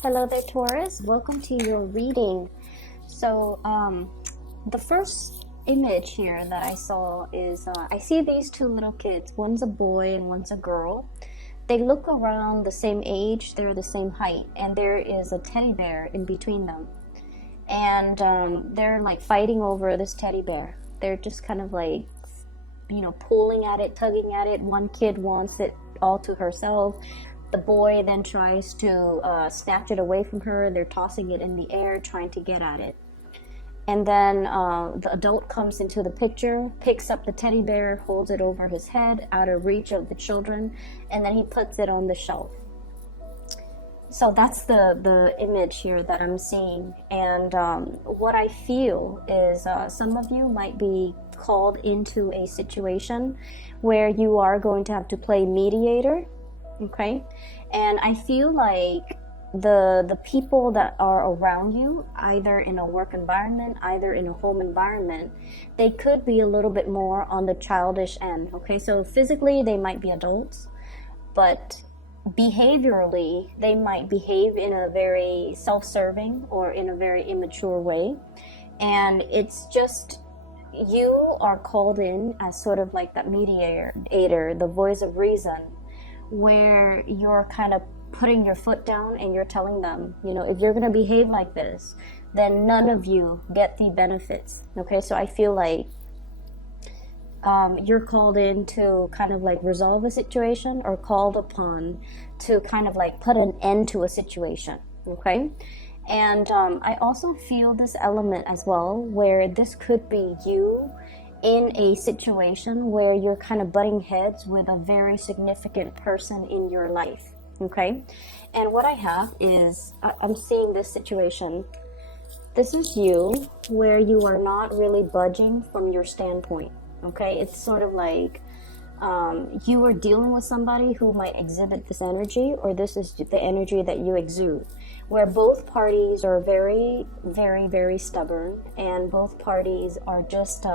Hello there, Taurus. Welcome to your reading. So, the first image here that I saw is I see these two little kids. One's a boy and one's a girl. They look around the same age, they're the same height, and there is a teddy bear in between them. And they're like fighting over this teddy bear. They're just kind of like, pulling at it, tugging at it. One kid wants it all to herself. The boy then tries to snatch it away from her. They're tossing it in the air, trying to get at it. And then the adult comes into the picture, picks up the teddy bear, holds it over his head, out of reach of the children, and then he puts it on the shelf. So that's the image here that I'm seeing. And what I feel is some of you might be called into a situation where you are going to have to play mediator. Okay, and I feel like the people that are around you, either in a work environment, either in a home environment, they could be a little bit more on the childish end. Okay, so physically they might be adults, but behaviorally they might behave in a very self-serving or in a very immature way. And it's just, you are called in as sort of like that mediator, the voice of reason, where you're kind of putting your foot down and you're telling them, if you're going to behave like this, then none of you get the benefits. Okay, so I feel like you're called in to kind of like resolve a situation, or called upon to kind of like put an end to a situation. Okay, and I also feel this element as well, where this could be you in a situation where you're kind of butting heads with a very significant person in your life. Okay, and what I have is I'm seeing this situation. This is you where you are not really budging from your standpoint. Okay, it's sort of like you are dealing with somebody who might exhibit this energy, or this is the energy that you exude, where both parties are very, very, very stubborn, and both parties are just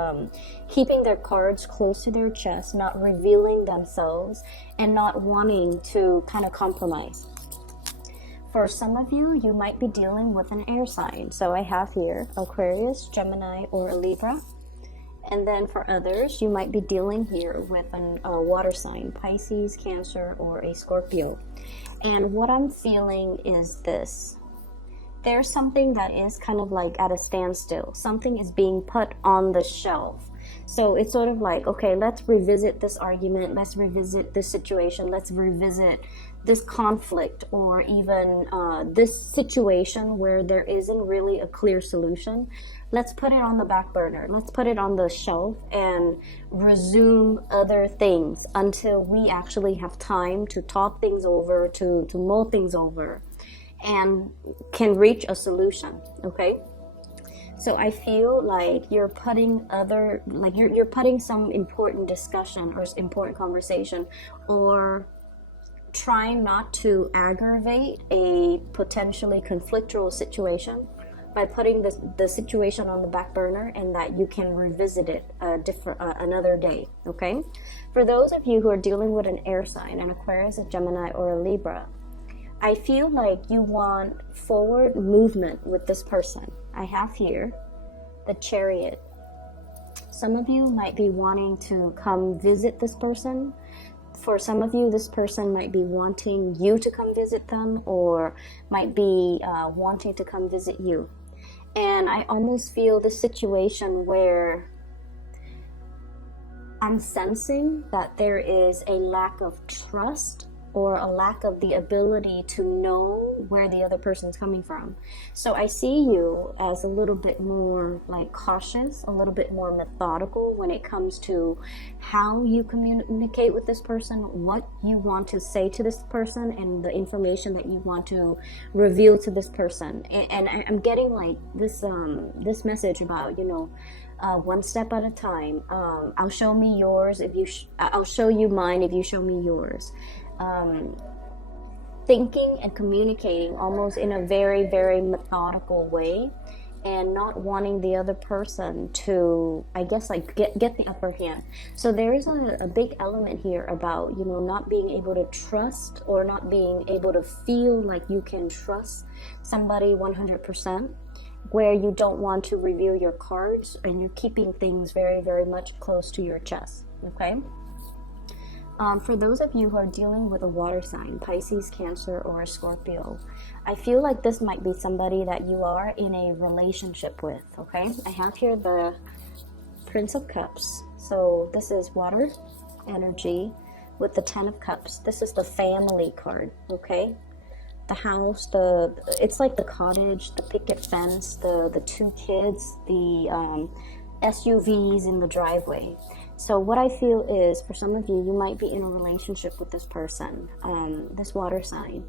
keeping their cards close to their chest, not revealing themselves, and not wanting to kind of compromise. For some of you, you might be dealing with an air sign. So I have here Aquarius, Gemini, or a Libra. And then for others, you might be dealing here with a water sign, Pisces, Cancer, or a Scorpio. And what I'm feeling is this. There's something that is kind of like at a standstill. Something is being put on the shelf. So it's sort of like, okay, let's revisit this argument. Let's revisit this situation. Let's revisit this conflict, or even this situation where there isn't really a clear solution. Let's put it on the back burner. Let's put it on the shelf and resume other things until we actually have time to talk things over, to mull things over, and can reach a solution. Okay, so I feel like you're putting you're putting some important discussion or important conversation, or trying not to aggravate a potentially conflictual situation by putting the situation on the back burner, and that you can revisit it another day. Okay, for those of you who are dealing with an air sign, an Aquarius, a Gemini, or a Libra, I feel like you want forward movement with this person. I have here the Chariot. Some of you might be wanting to come visit this person. For some of you, this person might be wanting you to come visit them, or might be wanting to come visit you. And I almost feel the situation where I'm sensing that there is a lack of trust, or a lack of the ability to know where the other person's coming from. So I see you as a little bit more like cautious, a little bit more methodical when it comes to how you communicate with this person, what you want to say to this person, and the information that you want to reveal to this person. And I'm getting like this message about, one step at a time. I'll show me yours if you I'll show you mine if you show me yours. Thinking and communicating almost in a very, very methodical way, and not wanting the other person to, I guess, like get the upper hand. So there is a big element here about, you know, not being able to trust, or not being able to feel like you can trust somebody 100%, where you don't want to reveal your cards and you're keeping things very, very much close to your chest. Okay. For those of you who are dealing with a water sign, Pisces, Cancer, or a Scorpio, I feel like this might be somebody that you are in a relationship with, okay? I have here the Prince of Cups. So this is water energy with the Ten of Cups. This is the family card, okay? The house, it's like the cottage, the picket fence, the two kids, the SUVs in the driveway. So what I feel is, for some of you, you might be in a relationship with this person, this water sign.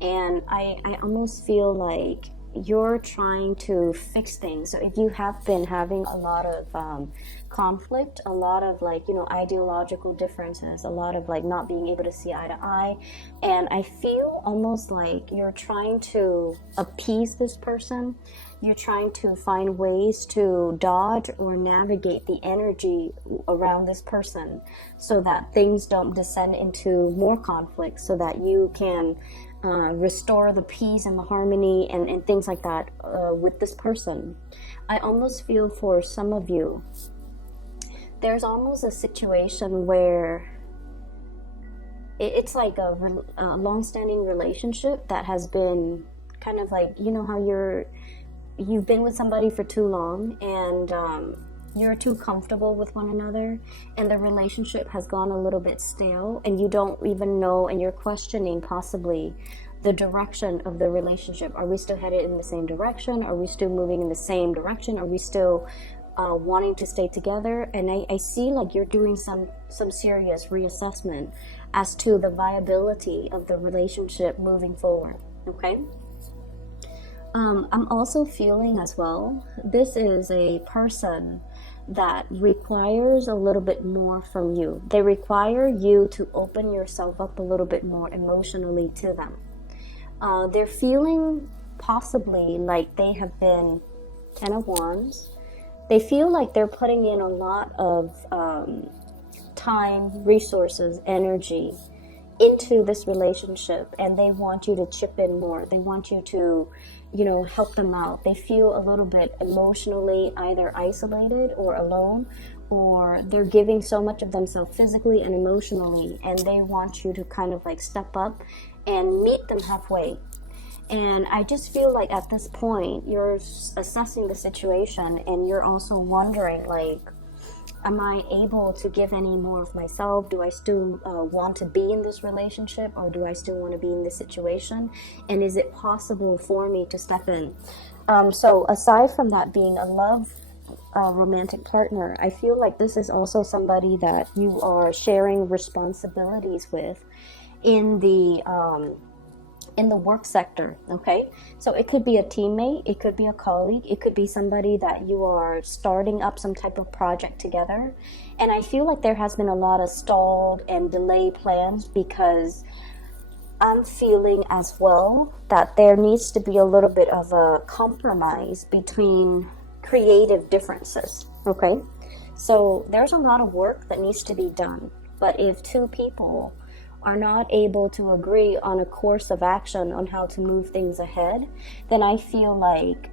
And I almost feel like you're trying to fix things. So if you have been having a lot of conflict, a lot of, like, you know, ideological differences, a lot of like not being able to see eye to eye, and I feel almost like you're trying to appease this person. You're trying to find ways to dodge or navigate the energy around this person so that things don't descend into more conflict, so that you can restore the peace and the harmony and things like that with this person. I almost feel for some of you, there's almost a situation where it's like a long-standing relationship that has been kind of like, you know how you've been with somebody for too long, and you're too comfortable with one another, and the relationship has gone a little bit stale, and you don't even know, and you're questioning possibly the direction of the relationship. Are we still headed in the same direction? Are we still moving in the same direction? Are we still wanting to stay together? And I see like you're doing some serious reassessment as to the viability of the relationship moving forward, okay? I'm also feeling as well, this is a person that requires a little bit more from you. They require you to open yourself up a little bit more emotionally to them. They're feeling possibly like they have been Ten of Wands. They feel like they're putting in a lot of time, resources, energy into this relationship, and they want you to chip in more. They want you to, you know, help them out. They feel a little bit emotionally either isolated or alone, or they're giving so much of themselves physically and emotionally, and they want you to kind of like step up and meet them halfway. And I just feel like at this point you're assessing the situation, and you're also wondering, like, am I able to give any more of myself? Do I still want to be in this relationship, or do I still want to be in this situation? And is it possible for me to step in? So aside from that being a love romantic partner, I feel like this is also somebody that you are sharing responsibilities with in the work sector, okay? So it could be a teammate, it could be a colleague, it could be somebody that you are starting up some type of project together. And I feel like there has been a lot of stalled and delayed plans, because I'm feeling as well that there needs to be a little bit of a compromise between creative differences, okay? So there's a lot of work that needs to be done, but if two people are not able to agree on a course of action on how to move things ahead, then I feel like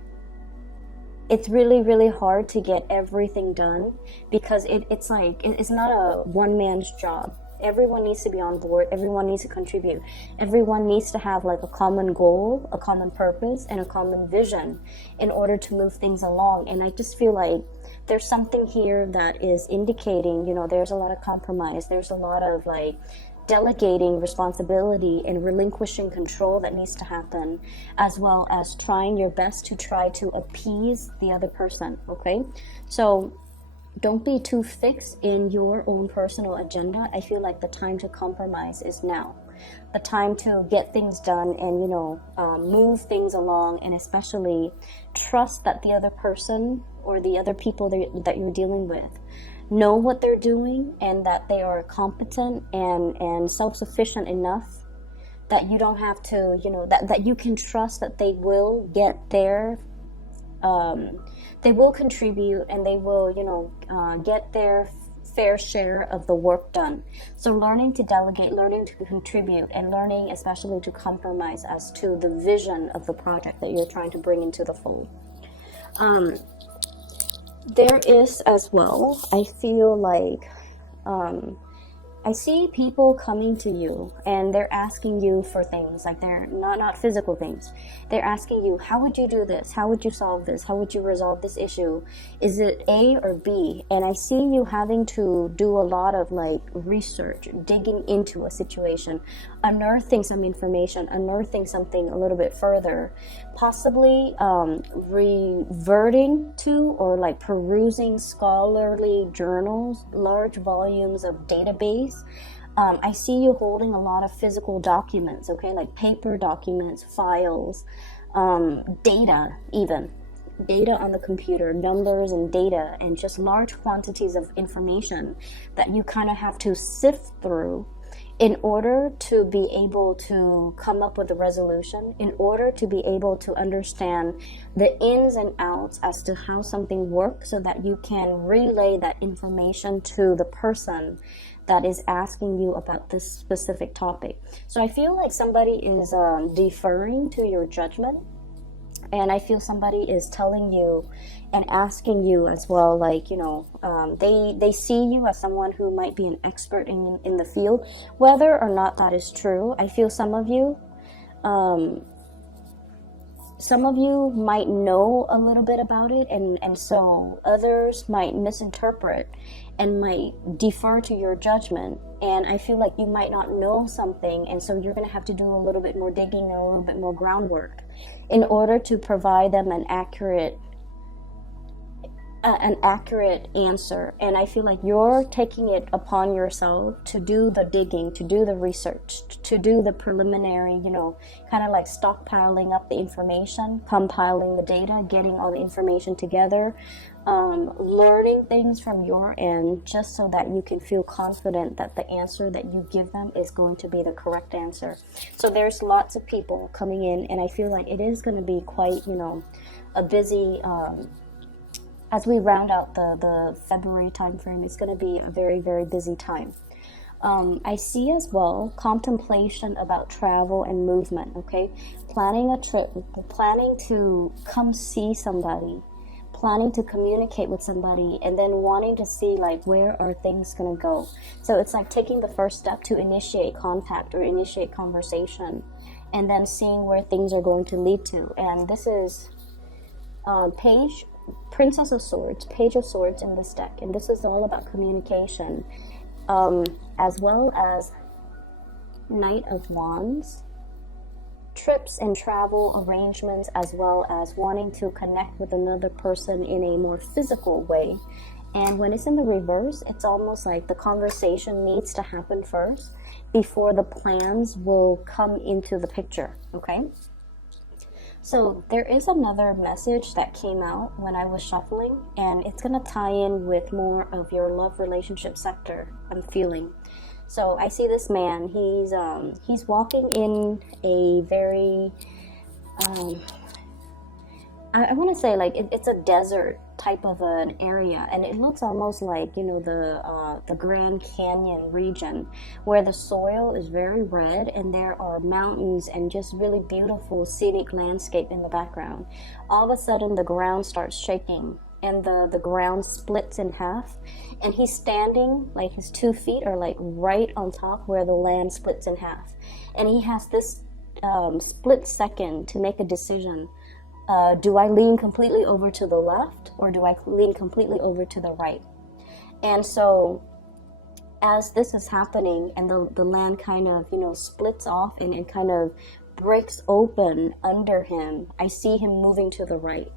it's really, really hard to get everything done, because it's like, it's not a one man's job. Everyone needs to be on board. Everyone needs to contribute. Everyone needs to have like a common goal, a common purpose, and a common vision in order to move things along. And I just feel like there's something here that is indicating, you know, there's a lot of compromise. There's a lot of like delegating responsibility and relinquishing control that needs to happen, as well as trying your best to try to appease the other person, okay? So don't be too fixed in your own personal agenda. I feel like the time to compromise is now. The time to get things done and, you know, move things along, and especially trust that the other person or the other people that you're dealing with know what they're doing, and that they are competent and self-sufficient enough that you don't have to, you know, that you can trust that they will get their they will contribute, and they will, get their fair share of the work done. So learning to delegate, learning to contribute, and learning especially to compromise as to the vision of the project that you're trying to bring into the fold. There is as well, I feel like, I see people coming to you and they're asking you for things, like they're not physical things. They're asking you, how would you do this? How would you solve this? How would you resolve this issue? Is it A or B? And I see you having to do a lot of like research, digging into a situation, unearthing some information, unearthing something a little bit further, possibly reverting to or like perusing scholarly journals, large volumes of database. I see you holding a lot of physical documents, okay, like paper documents, files, data even. Data on the computer, numbers and data, and just large quantities of information that you kind of have to sift through in order to be able to come up with a resolution, in order to be able to understand the ins and outs as to how something works, so that you can relay that information to the person that is asking you about this specific topic. So I feel like somebody is deferring to your judgment, and I feel somebody is telling you and asking you as well, like, they see you as someone who might be an expert in the field, whether or not that is true. I feel some of you might know a little bit about it, and so others might misinterpret and might defer to your judgment. And I feel like you might not know something, and so you're going to have to do a little bit more digging and a little bit more groundwork in order to provide them an accurate answer. And I feel like you're taking it upon yourself to do the digging, to do the research, to do the preliminary, kind of like stockpiling up the information, compiling the data, getting all the information together, learning things from your end, just so that you can feel confident that the answer that you give them is going to be the correct answer. So there's lots of people coming in, and I feel like it is going to be quite, a busy, as we round out the February time frame, it's going to be a very, very busy time. I see as well contemplation about travel and movement, okay? Planning a trip, planning to come see somebody, planning to communicate with somebody, and then wanting to see like where are things going to go. So it's like taking the first step to initiate contact or initiate conversation, and then seeing where things are going to lead to. And this is Princess of Swords, Page of Swords in this deck, and this is all about communication, as well as Knight of Wands, trips and travel arrangements, as well as wanting to connect with another person in a more physical way. And when it's in the reverse, it's almost like the conversation needs to happen first before the plans will come into the picture, okay? So there is another message that came out when I was shuffling, and it's going to tie in with more of your love relationship sector, I'm feeling. So I see this man, he's walking in a very, I want to say like it's a desert type of an area, and it looks almost like, the Grand Canyon region, where the soil is very red and there are mountains and just really beautiful scenic landscape in the background. All of a sudden the ground starts shaking and the ground splits in half, and he's standing, like his 2 feet are like right on top where the land splits in half, and he has this split second to make a decision. Do I lean completely over to the left, or do I lean completely over to the right? And so as this is happening and the land kind of, splits off and kind of breaks open under him, I see him moving to the right.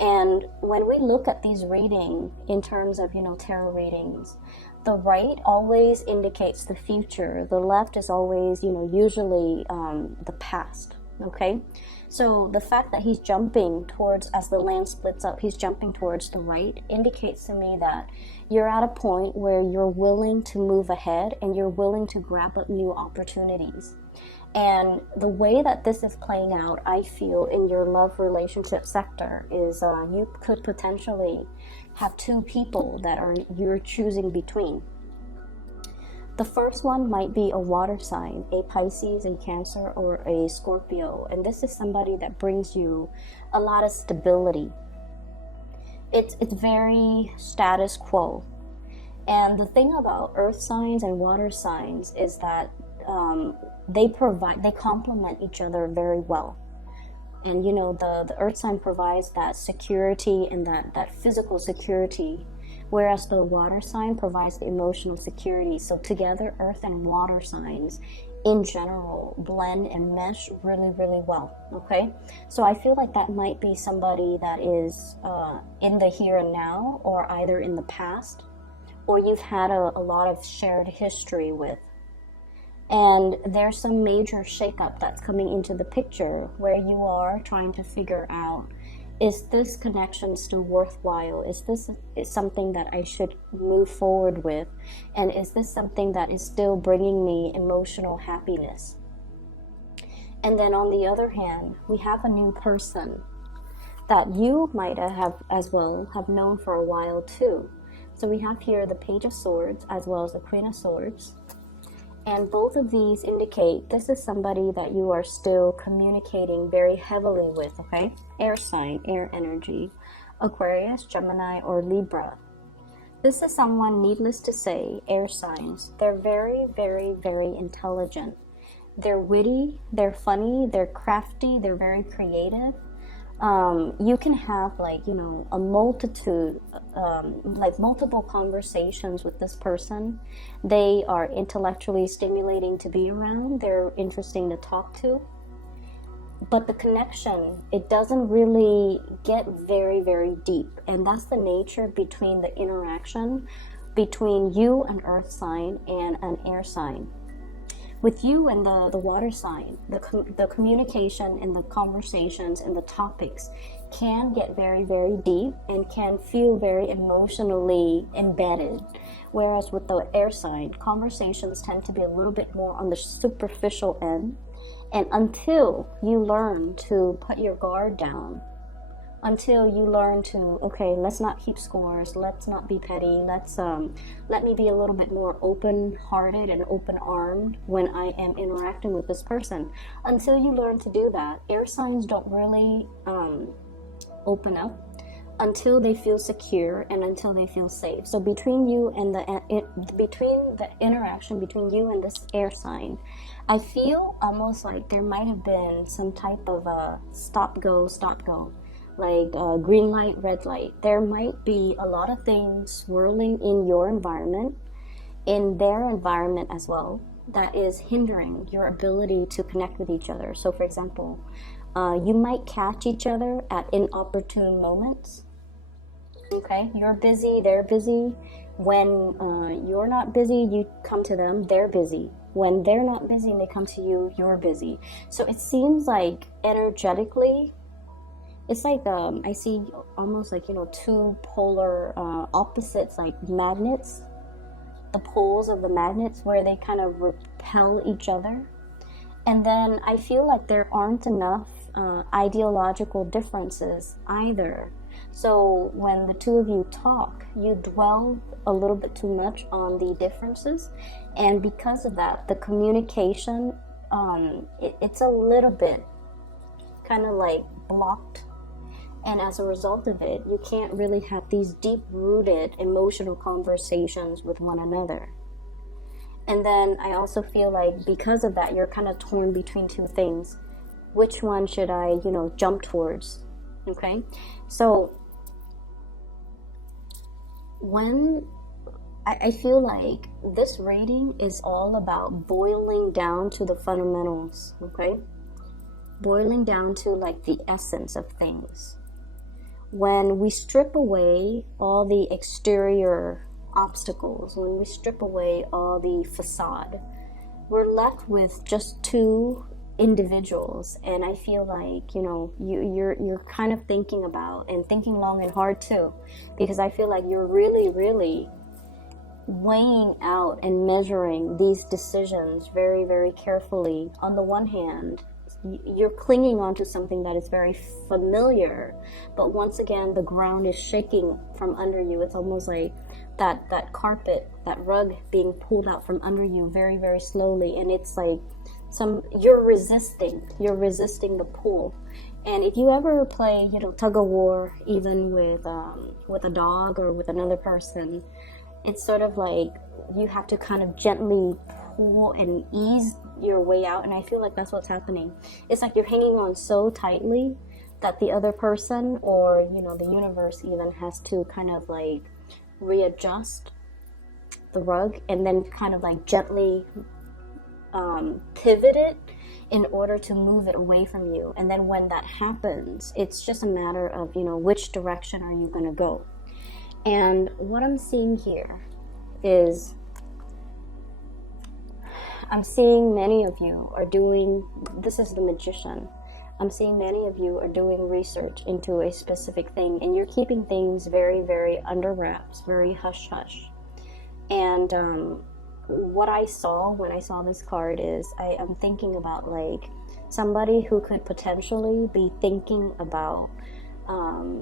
And when we look at these readings in terms of, tarot readings, the right always indicates the future. The left is always, usually the past, okay? So the fact that he's jumping towards, as the land splits up, he's jumping towards the right, indicates to me that you're at a point where you're willing to move ahead and you're willing to grab up new opportunities. And the way that this is playing out, I feel, in your love relationship sector is you could potentially have two people that you're choosing between. The first one might be a water sign, a Pisces, a Cancer, or a Scorpio. And this is somebody that brings you a lot of stability. It's very status quo. And the thing about earth signs and water signs is that they complement each other very well. And you know, the earth sign provides that security and that physical security, whereas the water sign provides the emotional security. So together, earth and water signs in general blend and mesh really, really well. Okay, so I feel like that might be somebody that is in the here and now, or either in the past, or you've had a lot of shared history with. And there's some major shakeup that's coming into the picture where you are trying to figure out, is this connection still worthwhile? Is this something that I should move forward with? And is this something that is still bringing me emotional happiness? And then on the other hand, we have a new person that you might have as well have known for a while too. So we have here the Page of Swords as well as the Queen of Swords. And both of these indicate this is somebody that you are still communicating very heavily with, okay? Air sign, air energy, Aquarius, Gemini, or Libra. This is someone, needless to say, air signs. They're very, very, very intelligent. They're witty, they're funny, they're crafty, they're very creative. You can have a multitude, multiple conversations with this person. They are intellectually stimulating to be around. They're interesting to talk to. But the connection, it doesn't really get very, very deep. And that's the nature between the interaction between you, an earth sign, and an air sign. With you and the water sign, the communication and the conversations and the topics can get very, very deep and can feel very emotionally embedded. Whereas with the air sign, conversations tend to be a little bit more on the superficial end. And until you learn to put your guard down, until you learn to, okay, let's not keep scores, let's not be petty, let me be a little bit more open-hearted and open-armed when I am interacting with this person. Until you learn to do that, air signs don't really open up until they feel secure and until they feel safe. So between you and between the interaction between you and this air sign, I feel almost like there might have been some type of a stop go, like green light, red light. There might be a lot of things swirling in your environment, in their environment as well, that is hindering your ability to connect with each other. So for example, you might catch each other at inopportune moments. Okay, you're busy, they're busy. When you're not busy, you come to them, they're busy. When they're not busy and they come to you, you're busy. So it seems like energetically, it's like I see almost like, two polar opposites, like magnets, the poles of the magnets where they kind of repel each other. And then I feel like there aren't enough ideological differences either. So when the two of you talk, you dwell a little bit too much on the differences. And because of that, the communication, it's a little bit kind of like blocked. And as a result of it, you can't really have these deep-rooted emotional conversations with one another. And then I also feel like because of that, you're kind of torn between two things. Which one should I, jump towards? Okay? So when I feel like this reading is all about boiling down to the fundamentals, okay? Boiling down to like the essence of things. When we strip away all the exterior obstacles, when we strip away all the facade, we're left with just two individuals. And I feel like, you're kind of thinking about and thinking long and hard too, because I feel like you're really, really weighing out and measuring these decisions very, very carefully. On the one hand, you're clinging onto something that is very familiar, but once again, the ground is shaking from under you. It's almost like that carpet, that rug being pulled out from under you very, very slowly, and it's like you're resisting the pull. And if you ever play, tug of war, even with a dog or with another person, it's sort of like you have to kind of gently pull and ease your way out. And I feel like that's what's happening. It's like you're hanging on so tightly that the other person, or the universe even, has to kind of like readjust the rug and then kind of like gently pivot it in order to move it away from you. And then when that happens, it's just a matter of which direction are you going to go. And what I'm seeing here is, I'm seeing many of you are doing, this is the Magician, I'm seeing many of you are doing research into a specific thing, and you're keeping things very, very under wraps, very hush-hush. And what I saw when I saw this card is, I'm thinking about like somebody who could potentially be thinking about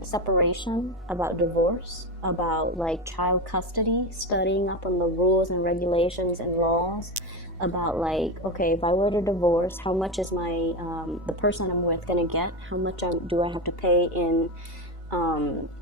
separation, about divorce, about like child custody, studying up on the rules and regulations and laws, about like, okay, if I were to divorce, how much is my the person I'm with gonna get? How much do I have to pay in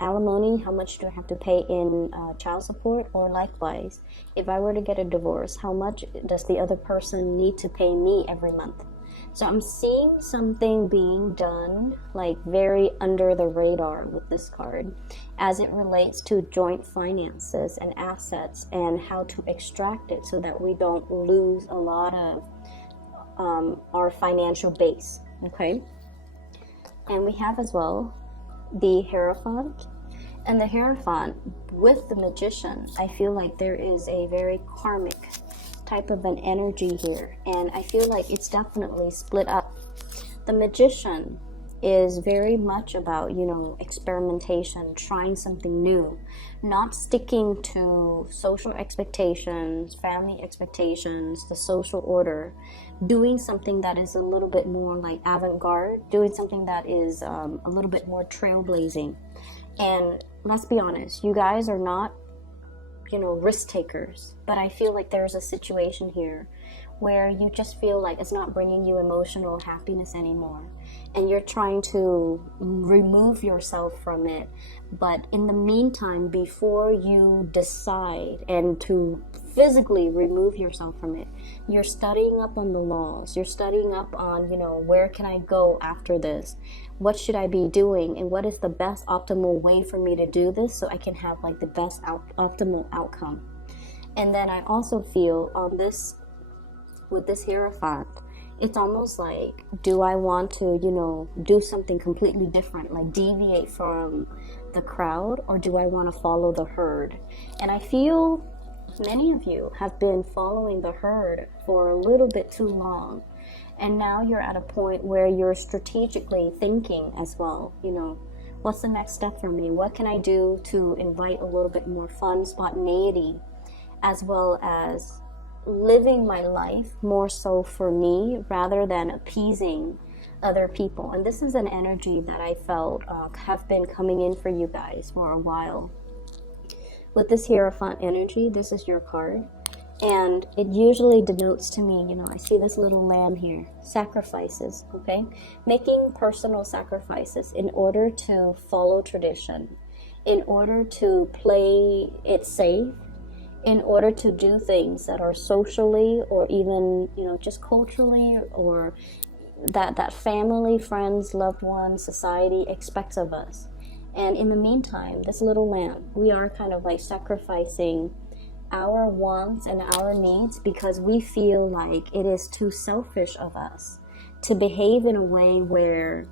alimony? How much do I have to pay in child support? Or likewise, if I were to get a divorce, how much does the other person need to pay me every month? So I'm seeing something being done like very under the radar with this card as it relates to joint finances and assets and how to extract it so that we don't lose a lot of our financial base. Okay, and we have as well the Hierophant. And the Hierophant with the Magician, I feel like there is a very karmic type of an energy here, and I feel like it's definitely split up. The Magician is very much about experimentation, trying something new, not sticking to social expectations, family expectations, the social order, doing something that is a little bit more like avant-garde, doing something that is a little bit more trailblazing. And let's be honest, you guys are not risk takers, but I feel like there's a situation here where you just feel like it's not bringing you emotional happiness anymore, and you're trying to remove yourself from it. But in the meantime, before you decide and to physically remove yourself from it, you're studying up on the laws, you're studying up on where can I go after this, what should I be doing, and what is the best optimal way for me to do this so I can have like the best optimal outcome. And then I also feel on this, with this Hierophant, it's almost like, do I want to do something completely different, like deviate from the crowd, or do I want to follow the herd? And I feel many of you have been following the herd for a little bit too long, and now you're at a point where you're strategically thinking as well, what's the next step for me? What can I do to invite a little bit more fun, spontaneity, as well as living my life more so for me rather than appeasing other people? And this is an energy that I felt have been coming in for you guys for a while. With this Hierophant energy, this is your card, and it usually denotes to me, I see this little lamb here, sacrifices, okay? Making personal sacrifices in order to follow tradition, in order to play it safe, in order to do things that are socially or even, just culturally, or that family, friends, loved ones, society expects of us. And in the meantime, this little lamb, we are kind of like sacrificing our wants and our needs because we feel like it is too selfish of us to behave in a way where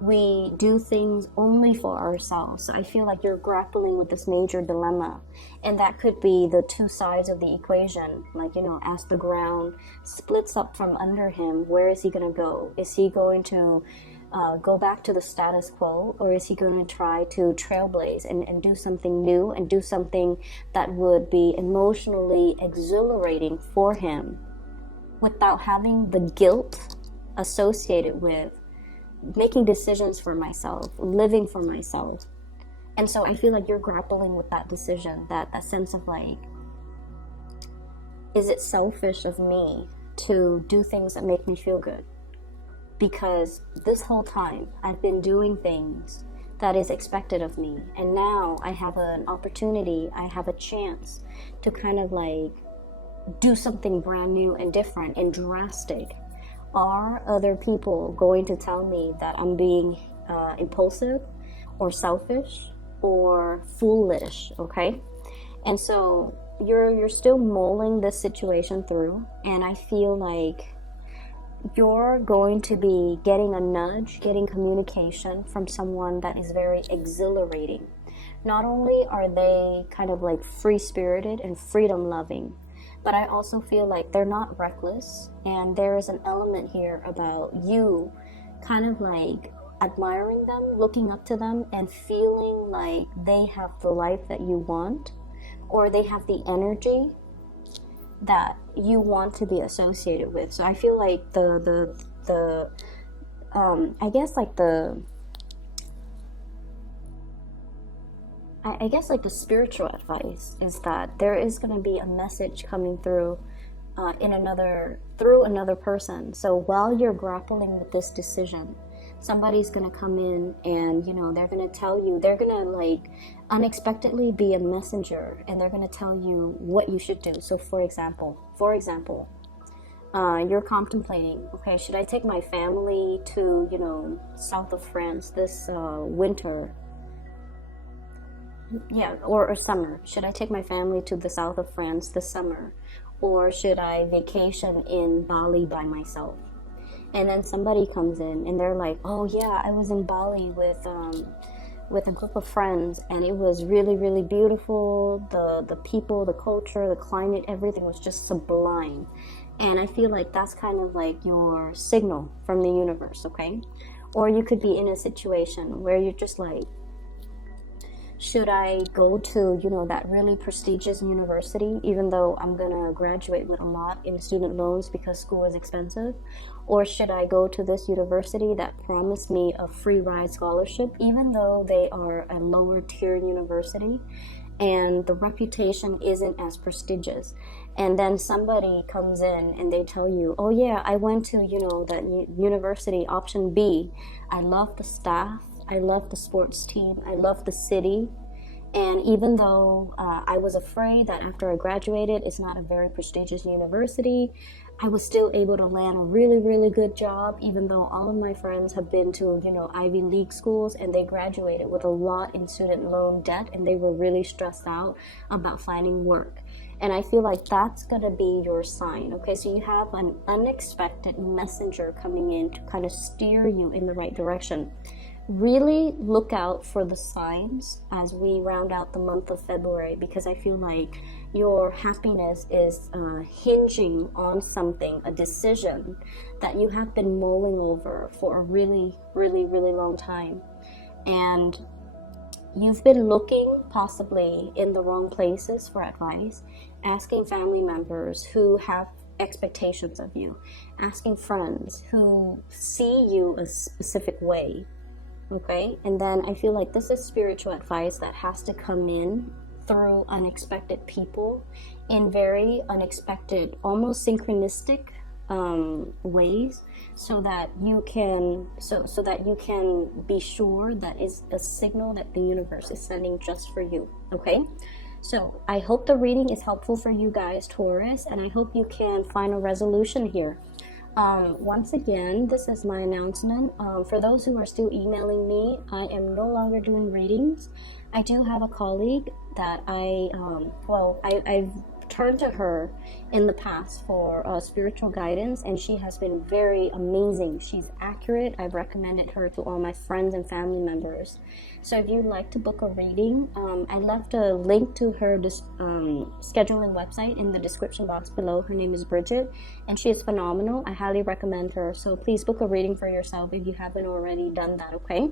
we do things only for ourselves. So I feel like you're grappling with this major dilemma, and that could be the two sides of the equation. Like, as the ground splits up from under him, where is he going to go? Is he going to go back to the status quo, or is he going to try to trailblaze and do something new and do something that would be emotionally exhilarating for him without having the guilt associated with making decisions for myself, living for myself? And so I feel like you're grappling with that decision, that sense of like, is it selfish of me to do things that make me feel good? Because this whole time I've been doing things that is expected of me, and now I have an opportunity, I have a chance to kind of like do something brand new and different and drastic. Are other people going to tell me that I'm being impulsive or selfish or foolish? Okay, and so you're still mulling this situation through, and I feel like you're going to be getting a nudge, getting communication from someone that is very exhilarating. Not only are they kind of like free-spirited and freedom-loving, but I also feel like they're not reckless, and there is an element here about you kind of like admiring them, looking up to them, and feeling like they have the life that you want, or they have the energy that you want to be associated with. So I feel like I guess like the spiritual advice is that there is going to be a message coming through through another person. So while you're grappling with this decision, somebody's going to come in and, you know, they're going to tell you, they're going to like unexpectedly be a messenger, and they're going to tell you what you should do. So for example, you're contemplating, okay, should I take my family to, you know, south of France this winter? Yeah, or summer. Should I take my family to the south of France this summer? Or should I vacation in Bali by myself? And then somebody comes in and they're like, oh yeah, I was in Bali with a group of friends, and it was really, really beautiful. The people, the culture, the climate, everything was just sublime. And I feel like that's kind of like your signal from the universe, okay? Or you could be in a situation where you're just like, should I go to, you know, that really prestigious university, even though I'm gonna graduate with a lot in student loans because school is expensive? Or should I go to this university that promised me a free ride scholarship, even though they are a lower tier university and the reputation isn't as prestigious? And then somebody comes in and they tell you, oh yeah, I went to, you know, that university, option B. I love the staff, I love the sports team, I love the city. And even though I was afraid that after I graduated, it's not a very prestigious university, I was still able to land a really, really good job, even though all of my friends have been to, you know, Ivy League schools, and they graduated with a lot in student loan debt, and they were really stressed out about finding work. And I feel like that's going to be your sign, okay? So you have an unexpected messenger coming in to kind of steer you in the right direction. Really look out for the signs as we round out the month of February, because I feel like your happiness is hinging on something, a decision that you have been mulling over for a really, really, really long time. And you've been looking possibly in the wrong places for advice, asking family members who have expectations of you, asking friends who see you a specific way. Okay, and then I feel like this is spiritual advice that has to come in through unexpected people in very unexpected, almost synchronistic ways, so that you can be sure that is a signal that the universe is sending just for you. Okay, so I hope the reading is helpful for you guys, Taurus, and I hope you can find a resolution here. Once again, this is my announcement. For those who are still emailing me, I am no longer doing readings. I do have a colleague that I've turned to her in the past for spiritual guidance, and she has been very amazing. She's accurate. I've recommended her to all my friends and family members. So if you'd like to book a reading, I left a link to her scheduling website in the description box below. Her name is Bridget, and she is phenomenal. I highly recommend her. So please book a reading for yourself if you haven't already done that, okay?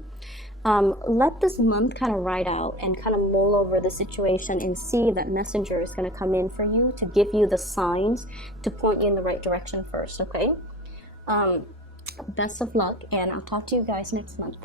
Let this month kind of ride out and kind of mull over the situation and see that messenger is going to come in for you to give you the signs to point you in the right direction first, okay? Best of luck, and I'll talk to you guys next month.